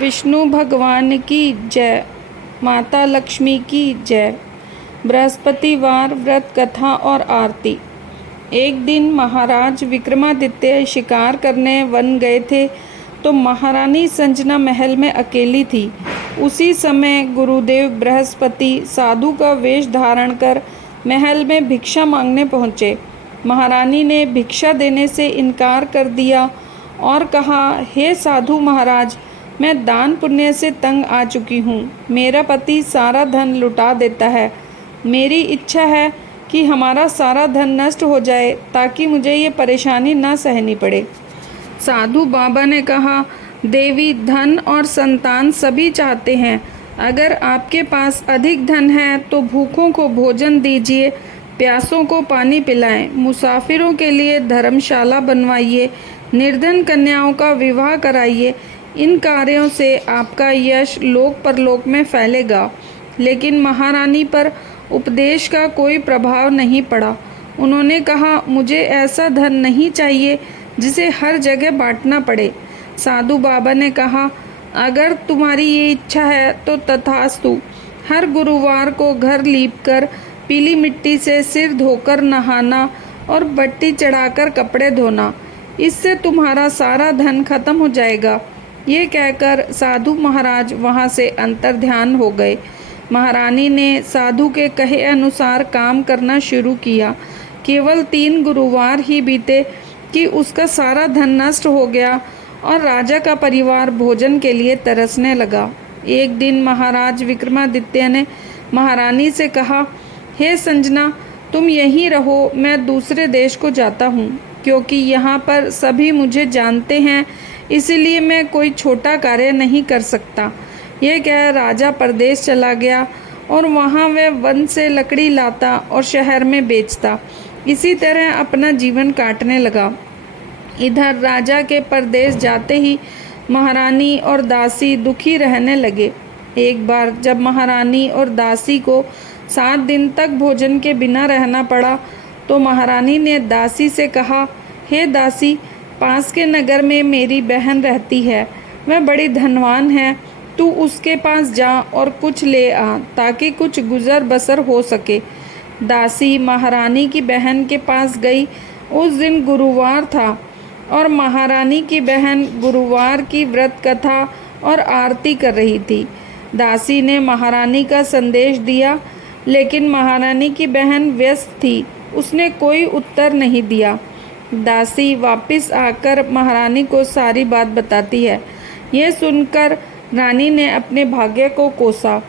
विष्णु भगवान की जय। माता लक्ष्मी की जय। बृहस्पतिवार व्रत कथा और आरती। एक दिन महाराज विक्रमादित्य शिकार करने वन गए थे तो महारानी संजना महल में अकेली थी। उसी समय गुरुदेव बृहस्पति साधु का वेश धारण कर महल में भिक्षा मांगने पहुँचे। महारानी ने भिक्षा देने से इनकार कर दिया और कहा, हे साधु महाराज, मैं दान पुण्य से तंग आ चुकी हूँ। मेरा पति सारा धन लुटा देता है। मेरी इच्छा है कि हमारा सारा धन नष्ट हो जाए ताकि मुझे ये परेशानी ना सहनी पड़े। साधु बाबा ने कहा, देवी, धन और संतान सभी चाहते हैं। अगर आपके पास अधिक धन है तो भूखों को भोजन दीजिए, प्यासों को पानी पिलाएं, मुसाफिरों के लिए धर्मशाला बनवाइए, निर्धन कन्याओं का विवाह कराइए। इन कार्यों से आपका यश लोक परलोक में फैलेगा। लेकिन महारानी पर उपदेश का कोई प्रभाव नहीं पड़ा। उन्होंने कहा, मुझे ऐसा धन नहीं चाहिए जिसे हर जगह बांटना पड़े। साधु बाबा ने कहा, अगर तुम्हारी ये इच्छा है तो तथास्तु। हर गुरुवार को घर लीपकर पीली मिट्टी से सिर धोकर नहाना और बत्ती चढ़ाकर कपड़े धोना, इससे तुम्हारा सारा धन खत्म हो जाएगा। ये कहकर साधु महाराज वहाँ से अंतर्ध्यान हो गए। महारानी ने साधु के कहे अनुसार काम करना शुरू किया। केवल 3 गुरुवार ही बीते कि उसका सारा धन नष्ट हो गया और राजा का परिवार भोजन के लिए तरसने लगा। एक दिन महाराज विक्रमादित्य ने महारानी से कहा, हे संजना, तुम यहीं रहो, मैं दूसरे देश को जाता हूँ, क्योंकि यहाँ पर सभी मुझे जानते हैं, इसलिए मैं कोई छोटा कार्य नहीं कर सकता। यह कह राजा परदेश चला गया और वहाँ वह वन से लकड़ी लाता और शहर में बेचता। इसी तरह अपना जीवन काटने लगा। इधर राजा के परदेश जाते ही महारानी और दासी दुखी रहने लगे। एक बार जब महारानी और दासी को 7 दिन तक भोजन के बिना रहना पड़ा तो महारानी ने दासी से कहा, हे दासी, पास के नगर में मेरी बहन रहती है, वह बड़ी धनवान है। तू उसके पास जा और कुछ ले आ ताकि कुछ गुजर बसर हो सके। दासी महारानी की बहन के पास गई। उस दिन गुरुवार था और महारानी की बहन गुरुवार की व्रत कथा और आरती कर रही थी। दासी ने महारानी का संदेश दिया, लेकिन महारानी की बहन व्यस्त थी, उसने कोई उत्तर नहीं दिया। दासी वापस आकर महारानी को सारी बात बताती है। यह सुनकर रानी ने अपने भाग्य को कोसा।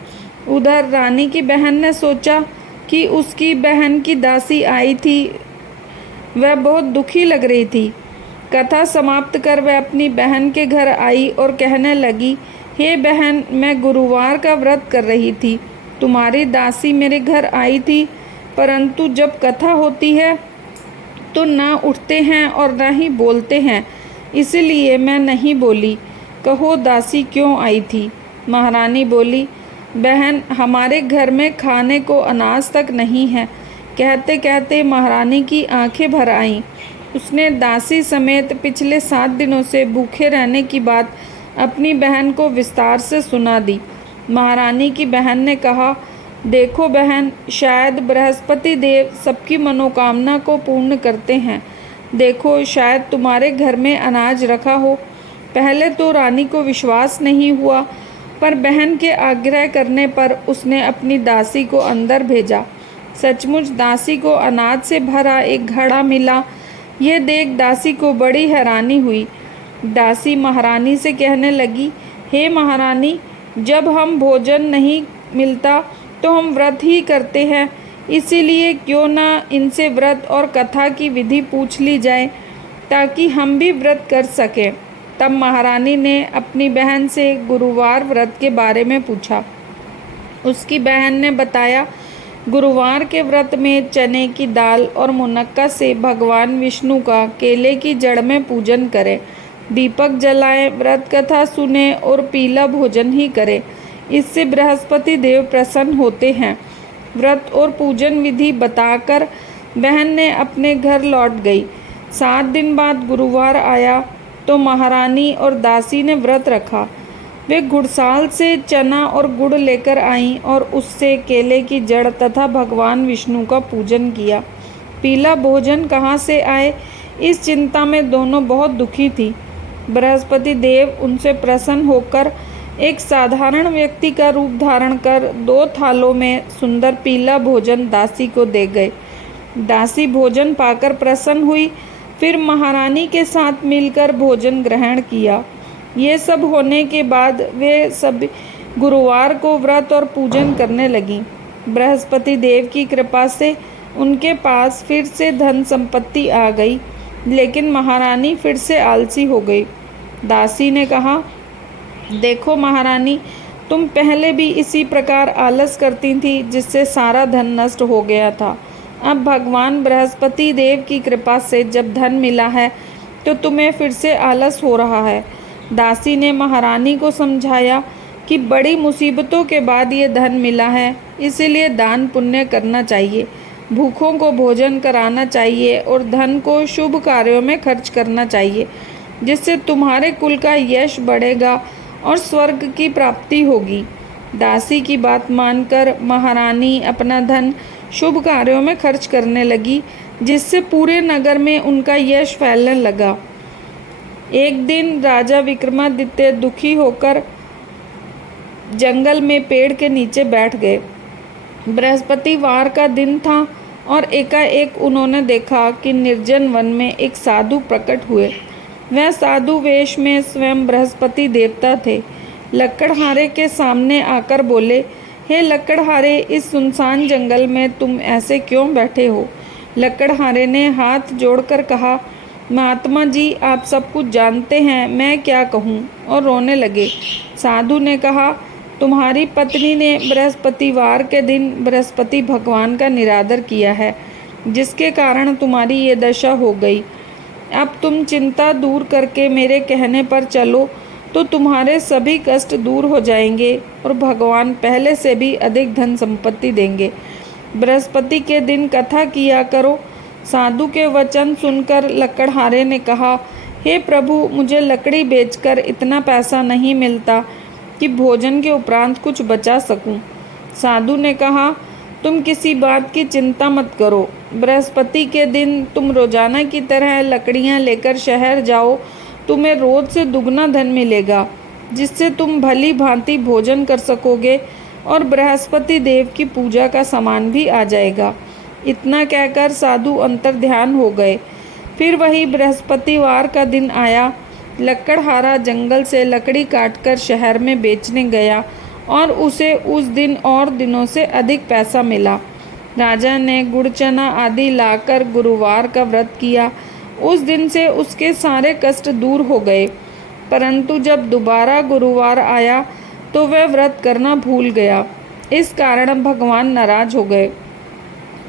उधर रानी की बहन ने सोचा कि उसकी बहन की दासी आई थी, वह बहुत दुखी लग रही थी। कथा समाप्त कर वह अपनी बहन के घर आई और कहने लगी, हे बहन, मैं गुरुवार का व्रत कर रही थी। तुम्हारी दासी मेरे घर आई थी, परंतु जब कथा होती है तो ना उठते हैं और ना ही बोलते हैं, इसलिए मैं नहीं बोली। कहो दासी क्यों आई थी? महारानी बोली, बहन, हमारे घर में खाने को अनाज तक नहीं है। कहते कहते महारानी की आंखें भर आईं। उसने दासी समेत पिछले 7 दिनों से भूखे रहने की बात अपनी बहन को विस्तार से सुना दी। महारानी की बहन ने कहा, देखो बहन, शायद बृहस्पति देव सबकी मनोकामना को पूर्ण करते हैं। देखो, शायद तुम्हारे घर में अनाज रखा हो। पहले तो रानी को विश्वास नहीं हुआ, पर बहन के आग्रह करने पर उसने अपनी दासी को अंदर भेजा। सचमुच दासी को अनाज से भरा एक घड़ा मिला। यह देख दासी को बड़ी हैरानी हुई। दासी महारानी से कहने लगी, हे महारानी, जब हम भोजन नहीं मिलता तो हम व्रत ही करते हैं, इसीलिए क्यों ना इनसे व्रत और कथा की विधि पूछ ली जाए ताकि हम भी व्रत कर सकें। तब महारानी ने अपनी बहन से गुरुवार व्रत के बारे में पूछा। उसकी बहन ने बताया, गुरुवार के व्रत में चने की दाल और मुनक्का से भगवान विष्णु का केले की जड़ में पूजन करें, दीपक जलाएं, व्रत कथा सुने और पीला भोजन ही करें। इससे बृहस्पति देव प्रसन्न होते हैं। व्रत और पूजन विधि बताकर बहन ने अपने घर लौट गई। 7 दिन बाद गुरुवार आया तो महारानी और दासी ने व्रत रखा। वे घुड़साल से चना और गुड़ लेकर आईं और उससे केले की जड़ तथा भगवान विष्णु का पूजन किया। पीला भोजन कहाँ से आए, इस चिंता में दोनों बहुत दुखी थी। बृहस्पति देव उनसे प्रसन्न होकर एक साधारण व्यक्ति का रूप धारण कर 2 थालों में सुंदर पीला भोजन दासी को दे गए। दासी भोजन पाकर प्रसन्न हुई, फिर महारानी के साथ मिलकर भोजन ग्रहण किया। ये सब होने के बाद वे सब गुरुवार को व्रत और पूजन करने लगीं। बृहस्पति देव की कृपा से उनके पास फिर से धन संपत्ति आ गई, लेकिन महारानी फिर से आलसी हो गई। दासी ने कहा, देखो महारानी, तुम पहले भी इसी प्रकार आलस करती थी, जिससे सारा धन नष्ट हो गया था। अब भगवान बृहस्पति देव की कृपा से जब धन मिला है तो तुम्हें फिर से आलस हो रहा है। दासी ने महारानी को समझाया कि बड़ी मुसीबतों के बाद ये धन मिला है, इसीलिए दान पुण्य करना चाहिए, भूखों को भोजन कराना चाहिए और धन को शुभ कार्यों में खर्च करना चाहिए, जिससे तुम्हारे कुल का यश बढ़ेगा और स्वर्ग की प्राप्ति होगी। दासी की बात मानकर महारानी अपना धन शुभ कार्यों में खर्च करने लगी, जिससे पूरे नगर में उनका यश फैलने लगा। एक दिन राजा विक्रमादित्य दुखी होकर जंगल में पेड़ के नीचे बैठ गए। बृहस्पतिवार का दिन था और एकाएक उन्होंने देखा कि निर्जन वन में एक साधु प्रकट हुए। वह साधु वेश में स्वयं बृहस्पति देवता थे। लकड़हारे के सामने आकर बोले, हे लकड़हारे, इस सुनसान जंगल में तुम ऐसे क्यों बैठे हो? लकड़हारे ने हाथ जोड़कर कहा, महात्मा जी, आप सब कुछ जानते हैं, मैं क्या कहूँ, और रोने लगे। साधु ने कहा, तुम्हारी पत्नी ने बृहस्पतिवार के दिन बृहस्पति भगवान का निरादर किया है, जिसके कारण तुम्हारी ये दशा हो गई। अब तुम चिंता दूर करके मेरे कहने पर चलो तो तुम्हारे सभी कष्ट दूर हो जाएंगे और भगवान पहले से भी अधिक धन संपत्ति देंगे। बृहस्पति के दिन कथा किया करो। साधु के वचन सुनकर लकड़हारे ने कहा, हे प्रभु, मुझे लकड़ी बेचकर इतना पैसा नहीं मिलता कि भोजन के उपरांत कुछ बचा सकूं। साधु ने कहा, तुम किसी बात की चिंता मत करो। बृहस्पति के दिन तुम रोजाना की तरह लकड़ियां लेकर शहर जाओ, तुम्हें रोज से दुगना धन मिलेगा, जिससे तुम भली भांति भोजन कर सकोगे और बृहस्पति देव की पूजा का सामान भी आ जाएगा। इतना कहकर साधु अंतर्ध्यान हो गए। फिर वही बृहस्पतिवार का दिन आया। लकड़हारा जंगल से लकड़ी काटकर शहर में बेचने गया और उसे उस दिन और दिनों से अधिक पैसा मिला। राजा ने गुड़ चना आदि लाकर गुरुवार का व्रत किया। उस दिन से उसके सारे कष्ट दूर हो गए, परंतु जब दोबारा गुरुवार आया तो वह व्रत करना भूल गया। इस कारण भगवान नाराज हो गए।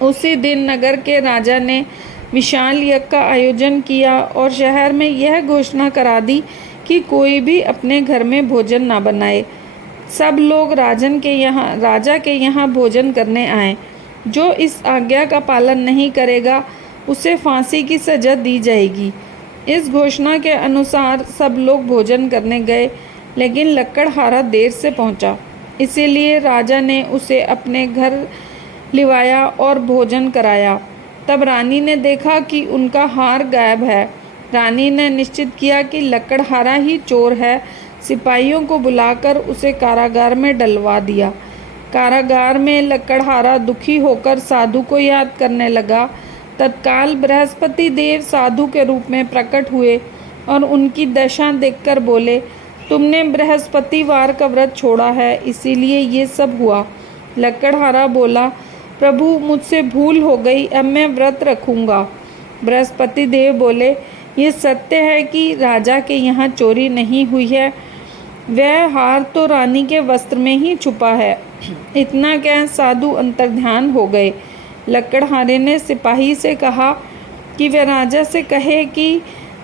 उसी दिन नगर के राजा ने विशाल यज्ञ का आयोजन किया और शहर में यह घोषणा करा दी कि कोई भी अपने घर में भोजन ना बनाए। सब लोग राजा के यहाँ भोजन करने आए। जो इस आज्ञा का पालन नहीं करेगा उसे फांसी की सजा दी जाएगी। इस घोषणा के अनुसार सब लोग भोजन करने गए, लेकिन लकड़हारा देर से पहुंचा। इसीलिए राजा ने उसे अपने घर लिवाया और भोजन कराया। तब रानी ने देखा कि उनका हार गायब है। रानी ने निश्चित किया कि लकड़हारा ही चोर है। सिपाहियों को बुलाकर उसे कारागार में डलवा दिया। कारागार में लकड़हारा दुखी होकर साधु को याद करने लगा। तत्काल बृहस्पति देव साधु के रूप में प्रकट हुए और उनकी दशा देखकर बोले, तुमने बृहस्पतिवार का व्रत छोड़ा है, इसीलिए ये सब हुआ। लकड़हारा बोला, प्रभु, मुझसे भूल हो गई, अब मैं व्रत रखूँगा। बृहस्पति देव बोले, ये सत्य है कि राजा के यहाँ चोरी नहीं हुई है। वह हार तो रानी के वस्त्र में ही छुपा है। इतना कह साधु अंतर्ध्यान हो गए। लकड़हारे ने सिपाही से कहा कि वह राजा से कहे कि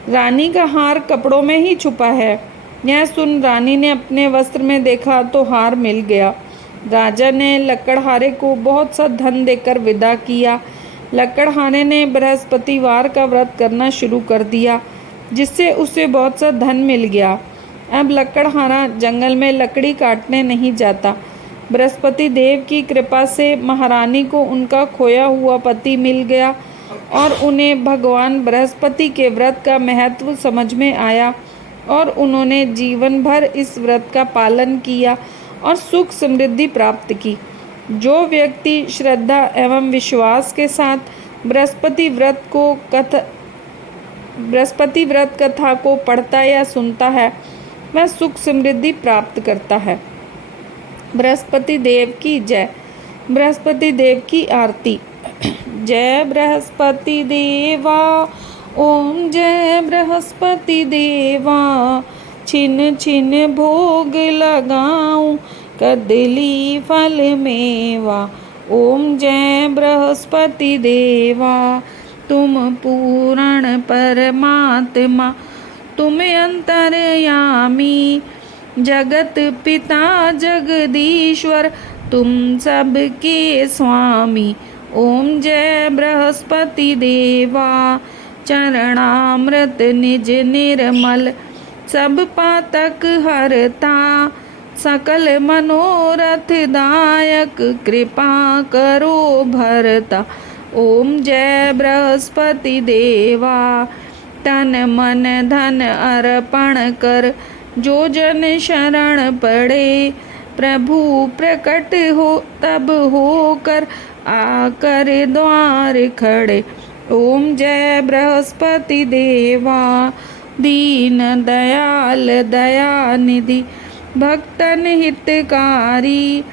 रानी का हार कपड़ों में ही छुपा है। यह सुन रानी ने अपने वस्त्र में देखा तो हार मिल गया। राजा ने लकड़हारे को बहुत सा धन देकर विदा किया। लकड़हारे ने बृहस्पतिवार का व्रत करना शुरू कर दिया, जिससे उसे बहुत सा धन मिल गया। अब लकड़हारा जंगल में लकड़ी काटने नहीं जाता। बृहस्पति देव की कृपा से महारानी को उनका खोया हुआ पति मिल गया और उन्हें भगवान बृहस्पति के व्रत का महत्व समझ में आया और उन्होंने जीवन भर इस व्रत का पालन किया और सुख समृद्धि प्राप्त की। जो व्यक्ति श्रद्धा एवं विश्वास के साथ बृहस्पति व्रत कथा को पढ़ता या सुनता है वह सुख समृद्धि प्राप्त करता है। बृहस्पति देव की जय। बृहस्पति देव की आरती। जय बृहस्पति देवा, ओम जय बृहस्पति देवा, छिन छिन भोग लगाऊं कदली फल मेवा। ओम जय बृहस्पति देवा, तुम पूर्ण परमात्मा, तुम अंतर्यामी, जगत पिता जगदीश्वर, तुम सबके स्वामी। ओम जय बृहस्पति देवा, चरणामृत निज निर्मल, सब पातक हरता, सकल मनोरथ दायक, कृपा करो भरता। ओम जय बृहस्पति देवा, तन मन धन अर्पण कर, जो जन शरण पड़े, प्रभु प्रकट हो तब होकर, आकर द्वार खड़े। ओम जय बृहस्पति देवा, दीन दयाल दयानिधि, भक्तन हितकारी,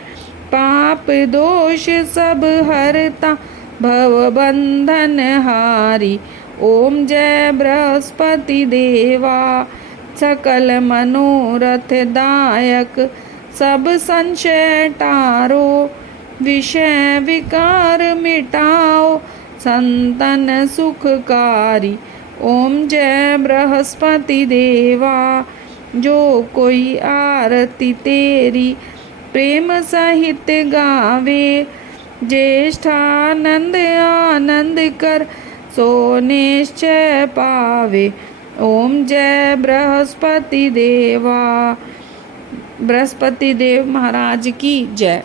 पाप दोष सब हरता, भव बंधन हारी। ओम जय बृहस्पति देवा, सकल मनोरथ दायक, सब संशय टारो, विषय विकार मिटाओ, संतन सुखकारी। ओम जय बृहस्पति देवा, जो कोई आरती तेरी प्रेम सहित गावे, ज्येष्ठानंद आनंद कर, सो निश्चय पावे। ओम जय बृहस्पति देवा। बृहस्पति देव महाराज की जय।